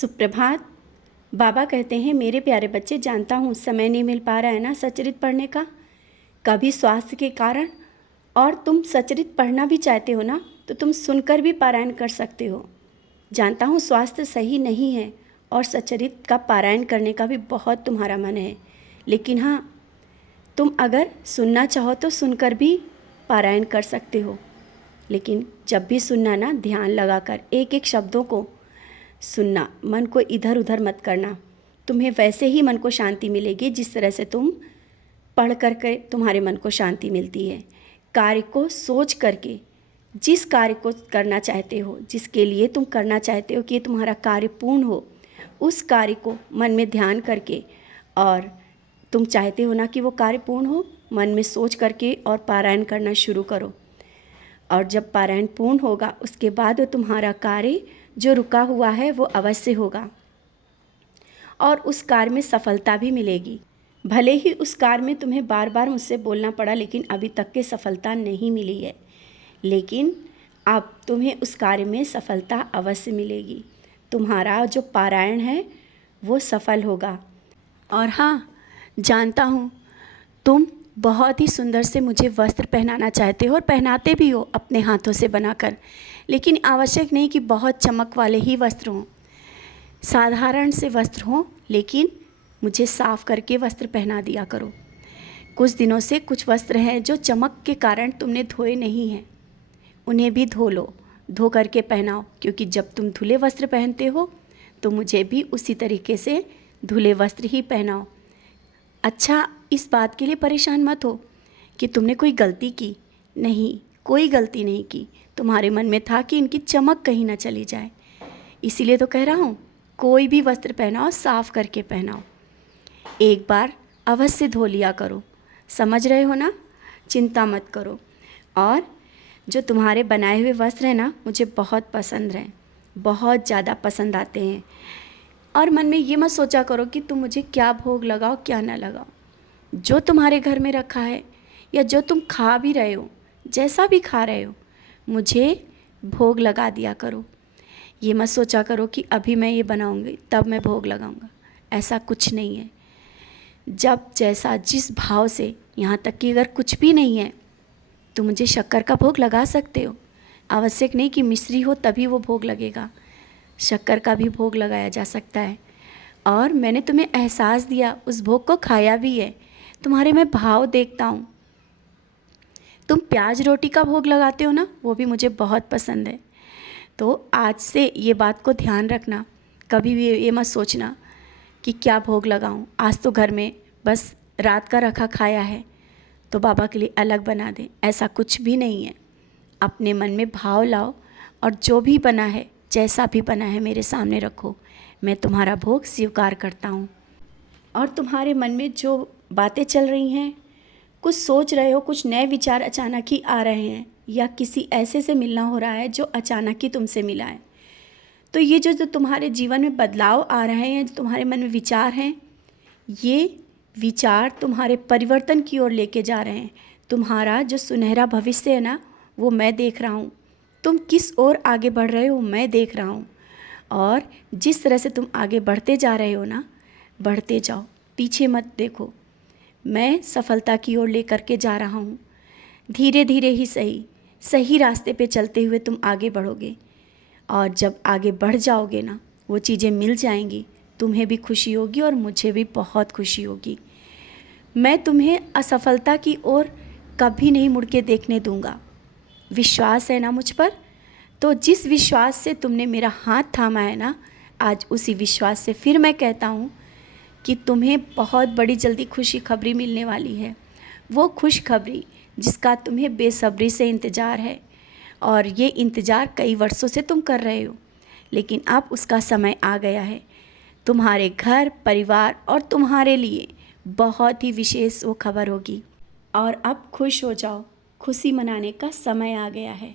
सुप्रभात। बाबा कहते हैं, मेरे प्यारे बच्चे, जानता हूँ समय नहीं मिल पा रहा है ना सचरित पढ़ने का, कभी स्वास्थ्य के कारण, और तुम सचरित पढ़ना भी चाहते हो ना, तो तुम सुनकर भी पारायण कर सकते हो। जानता हूँ स्वास्थ्य सही नहीं है और सचरित का पारायण करने का भी बहुत तुम्हारा मन है, लेकिन हाँ, तुम अगर सुनना चाहो तो सुनकर भी पारायण कर सकते हो। लेकिन जब भी सुनना ना, ध्यान लगाकर एक एक शब्दों को सुनना, मन को इधर उधर मत करना। तुम्हें वैसे ही मन को शांति मिलेगी जिस तरह से तुम पढ़ करके तुम्हारे मन को शांति मिलती है। कार्य को सोच करके, जिस कार्य को करना चाहते हो, जिसके लिए तुम करना चाहते हो कि ये तुम्हारा कार्य पूर्ण हो, उस कार्य को मन में ध्यान करके, और तुम चाहते हो ना कि वो कार्य पूर्ण हो, मन में सोच करके और पारायण करना शुरू करो। और जब पारायण पूर्ण होगा उसके बाद तुम्हारा कार्य जो रुका हुआ है वो अवश्य होगा और उस कार्य में सफलता भी मिलेगी। भले ही उस कार्य में तुम्हें बार बार मुझसे बोलना पड़ा, लेकिन अभी तक के सफलता नहीं मिली है, लेकिन अब तुम्हें उस कार्य में सफलता अवश्य मिलेगी। तुम्हारा जो पारायण है वो सफल होगा। और हाँ, जानता हूँ तुम बहुत ही सुंदर से मुझे वस्त्र पहनाना चाहते हो और पहनाते भी हो अपने हाथों से बनाकर, लेकिन आवश्यक नहीं कि बहुत चमक वाले ही वस्त्र हों, साधारण से वस्त्र हों, लेकिन मुझे साफ़ करके वस्त्र पहना दिया करो। कुछ दिनों से कुछ वस्त्र हैं जो चमक के कारण तुमने धोए नहीं हैं, उन्हें भी धो लो, धो करके पहनाओ, क्योंकि जब तुम धुले वस्त्र पहनते हो तो मुझे भी उसी तरीके से धुले वस्त्र ही पहनाओ। अच्छा, इस बात के लिए परेशान मत हो कि तुमने कोई गलती की, नहीं, कोई गलती नहीं की। तुम्हारे मन में था कि इनकी चमक कहीं ना चली जाए, इसीलिए तो कह रहा हूँ, कोई भी वस्त्र पहनाओ साफ़ करके पहनाओ, एक बार अवश्य धो लिया करो। समझ रहे हो ना? चिंता मत करो। और जो तुम्हारे बनाए हुए वस्त्र हैं ना, मुझे बहुत पसंद हैं, बहुत ज़्यादा पसंद आते हैं। और मन में ये मत सोचा करो कि तुम मुझे क्या भोग लगाओ क्या ना लगाओ। जो तुम्हारे घर में रखा है या जो तुम खा भी रहे हो, जैसा भी खा रहे हो, मुझे भोग लगा दिया करो। ये मत सोचा करो कि अभी मैं ये बनाऊंगी तब मैं भोग लगाऊंगा, ऐसा कुछ नहीं है। जब जैसा जिस भाव से, यहाँ तक कि अगर कुछ भी नहीं है तो मुझे शक्कर का भोग लगा सकते हो। आवश्यक नहीं कि मिश्री हो तभी वो भोग लगेगा, शक्कर का भी भोग लगाया जा सकता है। और मैंने तुम्हें एहसास दिया, उस भोग को खाया भी है, तुम्हारे मैं भाव देखता हूँ। तुम प्याज रोटी का भोग लगाते हो ना, वो भी मुझे बहुत पसंद है। तो आज से ये बात को ध्यान रखना, कभी भी ये मत सोचना कि क्या भोग लगाऊं, आज तो घर में बस रात का रखा खाया है तो बाबा के लिए अलग बना दें, ऐसा कुछ भी नहीं है। अपने मन में भाव लाओ और जो भी बना है, जैसा भी बना है, मेरे सामने रखो, मैं तुम्हारा भोग स्वीकार करता हूँ। और तुम्हारे मन में जो बातें चल रही हैं, कुछ सोच रहे हो, कुछ नए विचार अचानक ही आ रहे हैं, या किसी ऐसे से मिलना हो रहा है जो अचानक ही तुमसे मिला है, तो ये जो तुम्हारे जीवन में बदलाव आ रहे हैं, जो तुम्हारे मन में विचार हैं, ये विचार तुम्हारे परिवर्तन की ओर लेके जा रहे हैं। तुम्हारा जो सुनहरा भविष्य है ना, वो मैं देख रहा हूँ। तुम किस ओर आगे बढ़ रहे हो मैं देख रहा हूँ, और जिस तरह से तुम आगे बढ़ते जा रहे हो ना, बढ़ते जाओ, पीछे मत देखो। मैं सफलता की ओर लेकर के जा रहा हूँ। धीरे धीरे ही सही, सही रास्ते पे चलते हुए तुम आगे बढ़ोगे, और जब आगे बढ़ जाओगे ना, वो चीज़ें मिल जाएंगी, तुम्हें भी खुशी होगी और मुझे भी बहुत खुशी होगी। मैं तुम्हें असफलता की ओर कभी नहीं मुड़ के देखने दूंगा। विश्वास है ना मुझ पर? तो जिस विश्वास से तुमने मेरा हाथ थामा है ना, आज उसी विश्वास से फिर मैं कहता हूँ कि तुम्हें बहुत बड़ी जल्दी खुशी खबरी मिलने वाली है। वो खुश खबरी जिसका तुम्हें बेसब्री से इंतज़ार है, और ये इंतज़ार कई वर्षों से तुम कर रहे हो, लेकिन अब उसका समय आ गया है। तुम्हारे घर परिवार और तुम्हारे लिए बहुत ही विशेष वो खबर होगी, और अब खुश हो जाओ, खुशी मनाने का समय आ गया है।